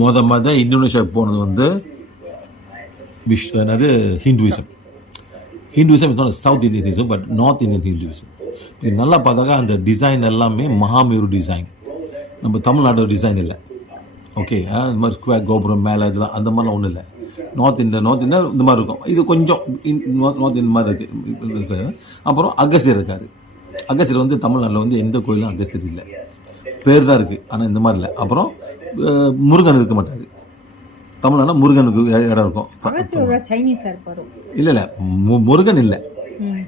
மொதல் இந்தோனேஷியா போனது வந்து என்னது Hinduism. Hinduism is not south Indian Hinduism but north Indian Hinduism. இது நல்லா பார்த்தாக்கா அந்த டிசைன் எல்லாமே மகாமேரு டிசைன், நம்ம தமிழ்நாட்டோட டிசைன் இல்லை. ஓகே, இந்த மாதிரி ஸ்கொயர் கோபுரம் மேலே இதெல்லாம் அந்த மாதிரிலாம் ஒன்றும் இல்லை. நார்த் இந்தியா இந்த மாதிரி இருக்கும். இது கொஞ்சம் நார்த் இந்தியன் மாதிரி இருக்குது. அப்புறம் அகசியர் இருக்கார். அகசியர் வந்து தமிழ்நாட்டில் வந்து எந்த கோயிலும் அகசியர் இல்லை, பேர் தான் இருக்குது, ஆனால் இந்த மாதிரி இல்லை. அப்புறம் முருகன் இருக்க மாட்டார். தமிழ்நாட்டில் முருகனுக்கு இடம் இருக்கும். இல்லை இல்லை, முருகன் இல்லை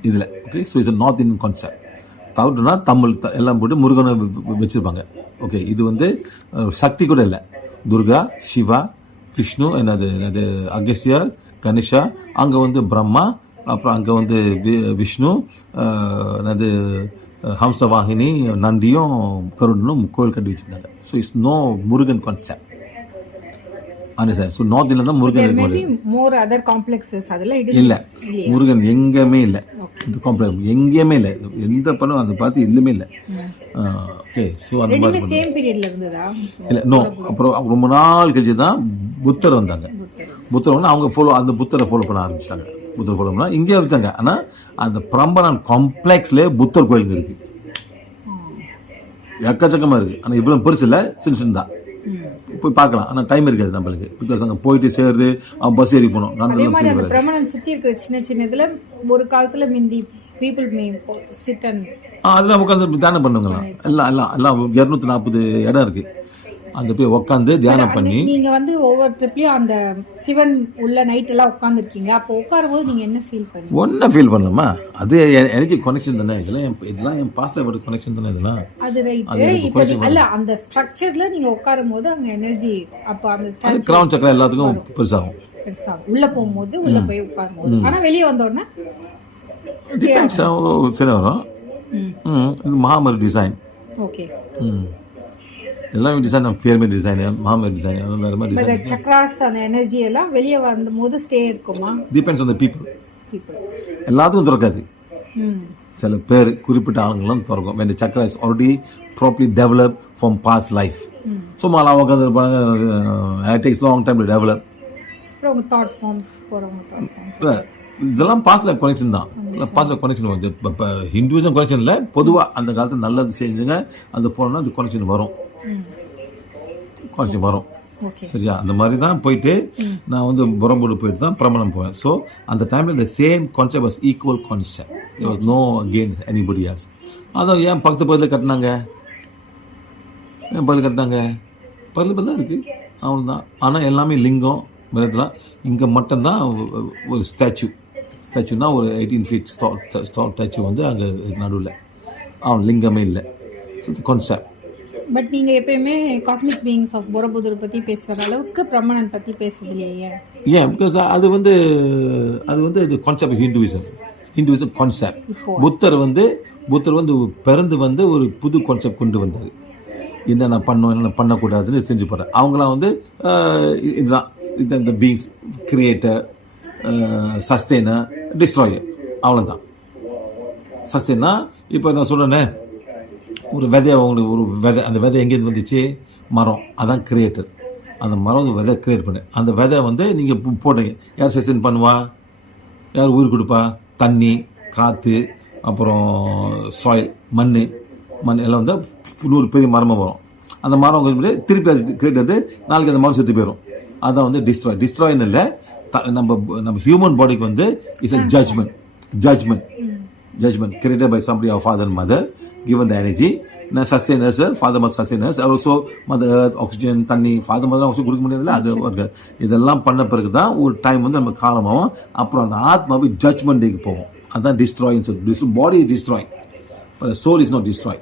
இதில். Okay, so it's north Indian concept. தவிர்த்துனா தமிழ் எல்லாம் போட்டு முருகனை வச்சுருப்பாங்க. ஓகே, இது வந்து சக்தி கூட இல்லை. துர்கா, சிவா, விஷ்ணு, என்னது அகஸ்தியர், கணேஷா, அங்கே வந்து பிரம்மா, அப்புறம் அங்கே வந்து விஷ்ணு, என்னது ஹம்சவாகினி, நந்தியும் கருடனும் கோயில் கட்டி வச்சுருந்தாங்க. So it's no Murugan concept. So north India தான் முருகன் இல்லை. முருகன் எங்கேயுமே இல்லை. இந்த காம்ப்ளெக்ஸ் எங்கேயுமே இல்லை. எந்த படம் அதை பார்த்து எதுவுமே இல்லை. ஓகே, ஸோ அந்த மாதிரி இல்லை. நோ, அப்புறம் ரொம்ப நாள் கழிச்சு தான் புத்தர் வந்தாங்க. புத்தர் வந்து அவங்க அந்த புத்தரை ஃபாலோ பண்ண ஆரம்பிச்சிட்டாங்க. புத்தர் ஃபாலோ பண்ணால் இங்கே வச்சாங்க. ஆனால் அந்த பிரம்பரான் காம்ப்ளெக்ஸ்லேயே புத்தர் கோயிலுங்க இருக்குது, எக்கச்சக்கமாக இருக்குது. ஆனால் இவ்வளோ பெருசு இல்லை, சின்ன சின்ன தான். போய் பார்க்கலாம், ஆனால் டைம் இருக்காது நம்மளுக்கு. பிகாஸ் அங்கே போயிட்டு சேருது, அவன் பஸ் ஏறி போகணும். சுற்றி இருக்கிற சின்ன சின்ன இதில் ஒரு காலத்தில் மிந்தி பீப்புள் மே சிட் அண்ட் அதெல்லாம் உட்காந்து தியானம் பண்ணுங்களாம். எல்லாம் 240 இடம் இருக்குது. அந்த போய் உட்காந்து தியானம் பண்ணி நீங்க வந்து ஒவ்வொரு ட்ரிப்லயும் அந்த சிவன் உள்ள நைட் எல்லாம் உட்காந்துருக்கீங்க. அப்போ உட்காரும் போது நீங்க என்ன ஃபீல் பண்ணீங்க? ஒன்னும் ஃபீல் பண்ணலாமா? அது எனக்கு கனெக்ஷன் தானே. இதெல்லாம் என் பாஸ்ட்ல ஒரு கனெக்ஷன் தானே. இதெல்லாம் அது ரைட். இப்போ அல்ல அந்த ஸ்ட்ரக்சர்ல நீங்க உட்காரும் போது அங்க எனர்ஜி, அப்போ அந்த கிரவுன் சக்கரம் எல்லாத்துக்கும் பெருசாகும். உள்ள போகும்போது உள்ள போய் உட்காரும் போது. ஆனா வெளியே வந்த உடனே சரி வரும். இது மகாமேரு டிசைன். ஓகே, எல்லாமே டிசைன், பேர்மே டிசைன், மகாமேரு டிசைன், வேற மாதிரி டிசைன். சக்ராஸ் அந்த எனர்ஜி எல்லாம் வெளியே வரும்போது ஸ்டே இருக்குமா? Depends on the people. எல்லாத்துக்கும் திறக்காது. சில பேர் குறிப்பிட்ட ஆளுங்களும் திறக்கும். when the chakra is already properly developed from past life. சும்மா எல்லாம் உட்காந்து இருப்பாங்க. it takes long time to develop. Thought forms போறவங்க இதெல்லாம் பாஸ்ட் லைஃப் கனெக்ஷன் தான். பாஸ்ட் கனெக்ஷன் வந்து இப்போ ஹிந்துவிசம் கனெக்ஷன் இல்லை, பொதுவாக அந்த காலத்தில் நல்லது செஞ்சுங்க அந்த போனோம்னா அந்த கனெக்ஷன் வரும். சரியா? அந்த மாதிரி தான் போயிட்டு நான் வந்து புறம்போடு போயிட்டு தான் பிரமணம் போவேன். ஸோ அந்த டைமில் இந்த same concept was equal concept. It was no again anybody else. அதான் ஏன் பக்கத்தில் கட்டினாங்க, ஏன் பக்கத்தில் தான் இருக்குது, அவ்வளோதான். ஆனால் எல்லாமே லிங்கம் மிரத்தில். இங்கே மட்டும்தான் ஒரு ஸ்டாச்சுன்னா ஒரு 18 feet ஸ்டாச்சு வந்து அங்கே நடுவில். அவன் லிங்கமே இல்லை. So concept. பட் நீங்க எப்பயுமே காஸ்மிக் பீயிங்ஸ் ஆஃப் பொரபுதர் பத்தி பேசுற அளவுக்கு பிரம்மணன் பத்தி பேசுறது இல்லையே? ஏன்? பிகாஸ் அது வந்து இது கான்செப்ட் ஹிந்துவிசம் கான்செப்ட். புத்தர் வந்து பிறந்து வந்து ஒரு புது கான்செப்ட் கொண்டு வந்தார். என்னென்ன பண்ணோம், என்னென்ன பண்ணக்கூடாதுன்னு செஞ்சு போகிறார். அவங்களாம் வந்து இதுதான் இந்த பீயிங்ஸ், கிரியேட்டர், சஸ்டெய்னர், டிஸ்ட்ராயர், அவ்வளோதான். சஸ்டெய்னா இப்போ நான் சொல்கிறேன்னே, ஒரு விதையை உங்களுக்கு ஒரு விதை, அந்த விதை எங்கேருந்து வந்துச்சு? மரம், அதான் கிரியேட்டர். அந்த மரம் விதை கிரியேட் பண்ணு. அந்த விதை வந்து நீங்கள் போட்டீங்க, யார் சஸ்டெயின் பண்ணுவா, யார் உயிர் கொடுப்பா? தண்ணி, காற்று, அப்புறம் சாயில், மண் எல்லாம் வந்து இன்னொரு பெரிய மரமாக வரும். அந்த மரம் திருப்பி அது கிரியேட் வந்து நாளைக்கு அந்த மரம் செத்து போயிடும். அதான் வந்து டிஸ்ட்ராய்னு இல்லை. நம்ம ஹியூமன் பாடிக்கு வந்து it's a judgment created by somebody, our father and mother, given the energy. Sustainers, father mother sustainers, also mother earth, oxygen, தண்ணி, father mother oxygen கொடுக்க முடியாதுல்ல, அது இதெல்லாம் பண்ண பிறகு தான் ஒரு டைம் வந்து நம்ம காலமாகும். அப்புறம் அந்த ஆத்மா போய் ஜட்ஜ்மெண்ட்டுக்கு போகும். அதான் டிஸ்ட்ராயின்னு சொல்லி. Body is destroy, but soul is not destroy.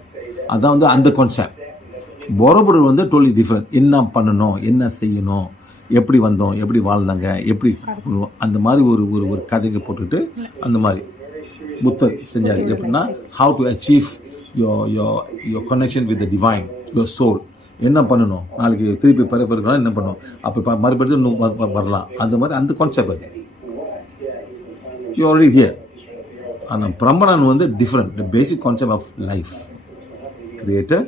அதான் வந்து அந்த கான்செப்ட். பொரபுடர் வந்து டோட்டலி டிஃப்ரெண்ட். என்ன பண்ணணும், என்ன செய்யணும், எப்படி வந்தோம், எப்படி வாழ்ந்தாங்க, எப்படி அந்த மாதிரி ஒரு கதைங்க போட்டுட்டு அந்த மாதிரி புத்தர் செஞ்சார். எப்படின்னா how to achieve your connection with the divine, your soul. என்ன பண்ணணும், நாளைக்கு திருப்பி பிறப்பிருக்கணும், என்ன பண்ணணும், அப்போ மறுபடியும் வரலாம். அந்த மாதிரி அந்த கான்செப்ட் அது. You already here. ஆனால் பிரம்மணன் வந்து different. The basic concept of life, creator,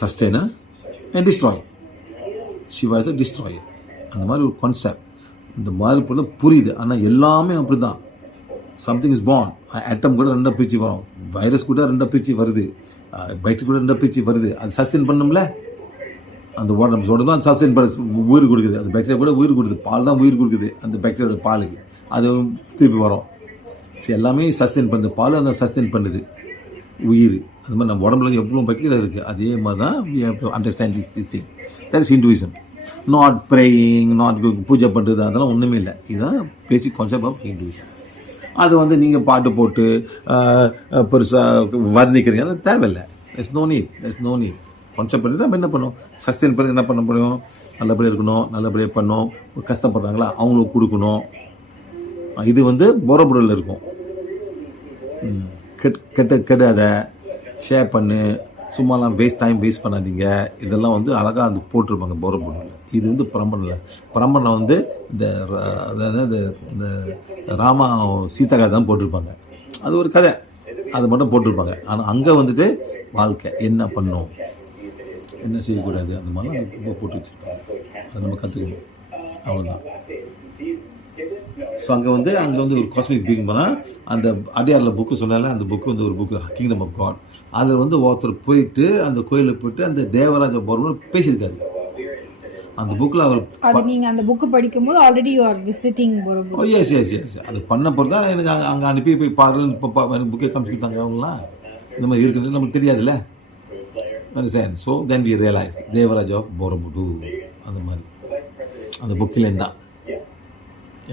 sustainer and destroy. Shiva is a destroyer. அந்த மாதிரி ஒரு கான்செப்ட் இந்த மாதிரி பொருள் புரியுது. ஆனால் எல்லாமே அப்படி தான். Something is born. ஆட்டம் கூட ரெண்டாக பிரிச்சு வரும், வைரஸ் கூட ரெண்டாக பிரிச்சு வருது, பைட்டு கூட ரெண்டாக பிரிச்சு வருது. அது சஸ்டெயின் பண்ணணும்ல, அந்த உடம்போட தான் அது சஸ்டெயின் பண்ண உயிர் கொடுக்குது. அந்த பாக்டீரியா கூட உயிர் கொடுக்குது, பால் தான் உயிர் கொடுக்குது அந்த பாக்டீரியோட பாலுக்கு, அது திருப்பி வரும். சரி, எல்லாமே சஸ்டெயின் பண்ணுது, பால் அந்த சஸ்டெயின் பண்ணுது உயிர். அது மாதிரி நம்ம உடம்புல எவ்வளோ பாக்டீரியா இருக்குது. அதே மாதிரி தான் we have to understand this thing. That is Hinduism. Not praying, not பூஜை பண்ணுறது, அதெல்லாம் ஒன்றுமே இல்லை. இதுதான் பேசிக் கான்செப்ட் ஆஃப் ஹிந்துவிசம். அது வந்து நீங்கள் பாட்டு போட்டு பெருசாக வர்ணிக்கிறீங்க, அது தேவையில்லை. there's no need. கான்செப்ட் பண்ணி நம்ம என்ன பண்ணோம், சஸ்டெயின் பண்ணி என்ன பண்ண முடியும், நல்லபடியாக இருக்கணும், நல்லபடியாக பண்ணோம். கஷ்டப்படுறாங்களா அவங்களுக்கு கொடுக்கணும். இது வந்து போரபுரில் இருக்கும். கெடாத, ஷேர் பண்ணு, சும்மாலாம் டைம் வேஸ்ட் பண்ணாதீங்க. இதெல்லாம் வந்து அழகாக வந்து போட்டிருப்பாங்க போரபுரில். இது வந்து பிரம்பனில் வந்து இந்த ராமா சீதா கதை தான் போட்டிருப்பாங்க. அது ஒரு கதை, அது மட்டும் போட்டிருப்பாங்க. ஆனால் அங்கே வந்துட்டு வாழ்க்கை என்ன பண்ணணும், என்ன செய்யக்கூடாது, அந்த மாதிரிலாம் அந்த போட்டு வச்சுருப்பாங்க. அதை நம்ம கற்றுக்கணும், அவ்வளோதான். ஸோ அங்கே வந்து ஒரு காஸ்மிக் பீயிங் பண்ணால் அந்த அடியாரில் புக்கு சொன்னால, அந்த புக்கு வந்து ஒரு புக்கு கிங்டம் ஆஃப் காட். அதில் வந்து ஒருத்தர் போயிட்டு அந்த கோயிலில் போயிட்டு அந்த தேவராஜ பௌர்ணர் பேசியிருக்காரு. அந்த புக்கில் அவர் நீங்கள் அந்த புக்கு படிக்கும்போது already you are visiting Borobudur. Yes அது பண்ண பொறுத்து தான் எனக்கு அங்கே அனுப்பி போய் பாருன்னு எனக்கு புக்கே காமிச்சுக்கிட்டாங்க. அவங்களாம் இந்த மாதிரி இருக்குன்னு நமக்கு தெரியாதுல்ல. So then we realise Devaraj of Borobudur அந்த மாதிரி அந்த புக்கிலேருந்து தான்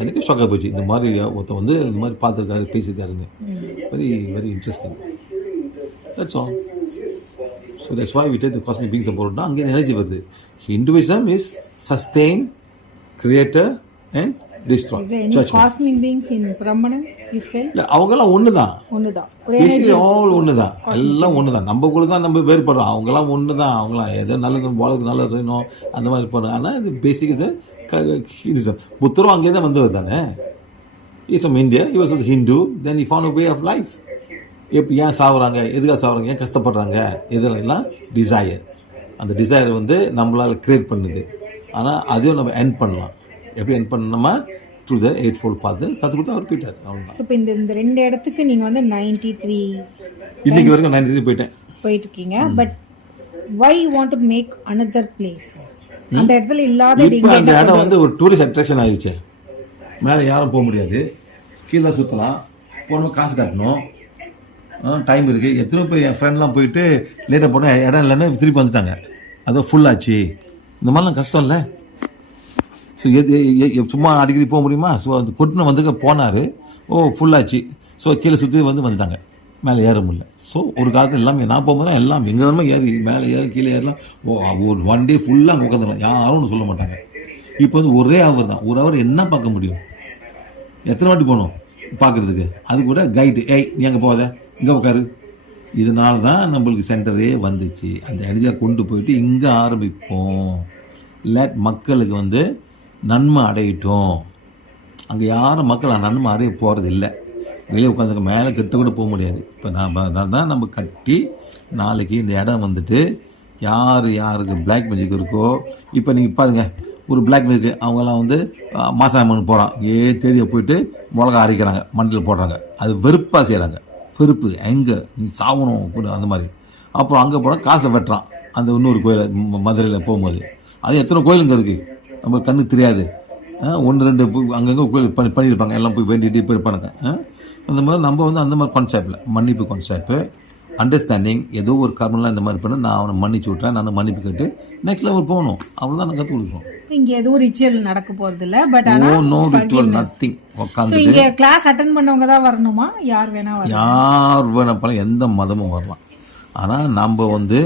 எனக்கு ஷாக்காக போச்சு. இந்த மாதிரி ஒருத்தர் வந்து இந்த மாதிரி பார்த்துருக்காரு, பேசியிருக்காருன்னு. Very very interesting. That's all. So that's why we take the cosmic beings போட்டோம்னா அங்கே எனர்ஜி வருது. Hinduism is sustain, creator and destroy. Cosmic beings in பிரம்மணன் இல்லை, அவங்கெல்லாம் ஒன்று தான், ஆல் ஒன்று தான், எல்லாம் ஒன்று தான். நம்ம கூட தான் நம்ம வேறுபடுறோம். அவங்கெல்லாம் ஒன்று தான். அவங்களாம் எதோ நல்லது வாழ்க்கை நல்லா செய்யணும் அந்த மாதிரி பண்ணுறோம். ஆனால் இது பேசிக் இது புத்தரும் அங்கே தான் வந்தவர் தானே. Is from India, he was Hindu, then he found a way of life. எப்படி ஏன் சாகுறாங்க, எதுக்காக சாகுறாங்க, ஏன் கஷ்டப்படுறாங்க, இதெல்லாம் டிசையர். அந்த டிசையர் வந்து நம்மளால் கிரியேட் பண்ணுது. ஆனால் அதையும் நம்ம எண்ட் பண்ணலாம். எப்படி எண்ட் பண்ணணுமா, த்ரூ த 8-fold பார்த்து கற்றுக் கொடுத்து அவர் போயிட்டார். அவ்வளோதான். ஸோ இப்போ இந்த 2 இடத்துக்கு நீங்கள் வந்து 93 இன்னைக்கு வரைக்கும் 93 போயிட்டு இருக்கீங்க. But why you want to make another place? அந்த இடத்துல இல்லாத அந்த இடம் வந்து ஒரு டூரிஸ்ட் அட்ராக்ஷன் ஆயிடுச்சு. மேலே யாரும் போக முடியாது, கீழே சுற்றலாம், போகணும், காசு கட்டணும், டைம் இருக்குது. எத்தனை பேர் என் ஃப்ரெண்ட்லாம் போயிட்டு லேட்டாக போனால் இடம் இல்லைன்னு திருப்பி வந்துட்டாங்க. அதோ ஃபுல்லாச்சு. இந்த மாதிரிலாம் கஷ்டம் இல்லை. ஸோ சும்மா அடிக்கடி போக முடியுமா? ஸோ அது கொட்டின வந்துக்க போனார், ஃபுல்லாச்சு. ஸோ கீழே சுற்றி வந்துட்டாங்க, மேலே ஏற முடியல. ஸோ ஒரு காலத்தில் எல்லாமே நான் போகும்போது எல்லாம் எங்கே வேணுமோ ஏறி மேலே ஏறி கீழே ஏறலாம். ஒரு 1 day ஃபுல்லாக அங்கே உட்காந்துடலாம், யாரும் ஒன்று சொல்ல மாட்டாங்க. இப்போ வந்து ஒரே ஹவர் தான், ஒரு ஹவர் என்ன பார்க்க முடியும்? எத்தனை வாட்டி போகணும் பார்க்குறதுக்கு? அது கூட கைடு, நீ அங்கே போகாத, இங்கே உட்காரு. இதனால தான் நம்மளுக்கு சென்டரே வந்துச்சு. அந்த இடத்துல கொண்டு போயிட்டு இங்கே ஆரம்பிப்போம். லெட் மக்களுக்கு வந்து நன்மை அடையட்டும். அங்கே யாரும் மக்கள் நன்மை அடைய போகிறது இல்லை. வெளியே உட்காந்துக்க, மேலே கெட்டு கூட போக முடியாது. இப்போ தான் நம்ம கட்டி நாளைக்கு இந்த இடம் வந்துட்டு யாருக்கு பிளாக் மேஜிக் இருக்கோ, இப்போ நீங்கள் பாருங்கள், ஒரு பிளாக் மேஜிக் அவங்கெல்லாம் வந்து மாசாமன் போகிறான், தேடியை போயிட்டு மிளகா அரைக்கிறாங்க, மண்டியில் போடுறாங்க. அது வெறுப்பாக செய்கிறாங்க. வெறுப்பு, எங்கே நீ சாகணும் அந்த மாதிரி. அப்புறம் அங்கே போனால் காசை வெட்டுறான். அந்த இன்னொரு கோயில் மதுரையில் போகும்போது, அது எத்தனை கோயிலுங்க இருக்குது நம்ம கண்ணுக்கு தெரியாது. 1-2 அங்கங்கே கோயில் பண்ணியிருப்பாங்க, எல்லாம் போய் வேண்டிட்டு போயிருப்பானுங்க. அந்த மாதிரி நம்ம வந்து அந்த மாதிரி கான்செப்டில் மன்னிப்பு கான்செப்ட், அண்டர்ஸ்டாண்டிங். ஏதோ ஒரு கர்மலாம் இந்த மாதிரி பண்ண, நான் அவனை மன்னிச்சு விட்றேன், நான் மன்னிப்பு கேட்டு நெக்ஸ்ட் லெவல் போகணும். அவ்வளோதான் நான் கற்றுக் கொடுப்போம். இங்கே எதுவும் ரிச்சுவல் நடக்க போகிறது இல்லை. But no ritual, nothing. உட்காந்து இங்கே கிளாஸ் அட்டன் பண்ணவங்க தான் வரணுமா? யார் வேணா போகலாம், எந்த மதமும் வரலாம். ஆனால் நம்ம வந்து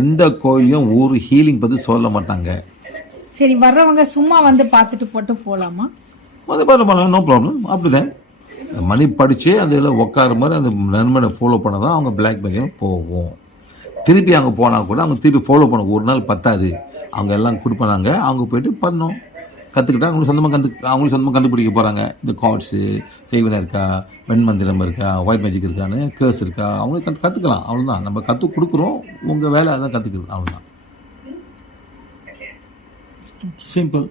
எந்த கோயிலையும் ஒரு ஹீலிங் பற்றி சொல்ல மாட்டாங்க. சரி, வர்றவங்க சும்மா வந்து பார்த்துட்டு போட்டு போகலாமா? வந்து பார்த்து நோ ப்ராப்ளம். அப்படிதான் மணி படித்து அந்த இதில் உட்கார மாதிரி அந்த நண்பனை ஃபாலோ பண்ண தான் அவங்க பிளாக் மேஜிக் போவோம். திருப்பி அங்கே போனால் கூட அவங்க திருப்பி ஃபாலோ பண்ண ஒரு நாள் பத்தாது. அவங்க எல்லாம் கொடுப்பாங்க, அவங்க போயிட்டு பண்ணணும், கற்றுக்கிட்டா அவங்களுக்கு சொந்தமாக கண்டுபிடிக்க போகிறாங்க. இந்த கார்ட்ஸு செய்வன இருக்கா, வெண்மந்திரம் இருக்கா, ஒயிட் மேஜிக் இருக்கான்னு, கேர்ஸ் இருக்கா, அவங்களுக்கு கற்றுக்கலாம். அவ்வளோதான், நம்ம கற்றுக் கொடுக்குறோம். உங்கள் வேலை அதான் கற்றுக்குறது, அவ்வளோதான். சிம்பிள்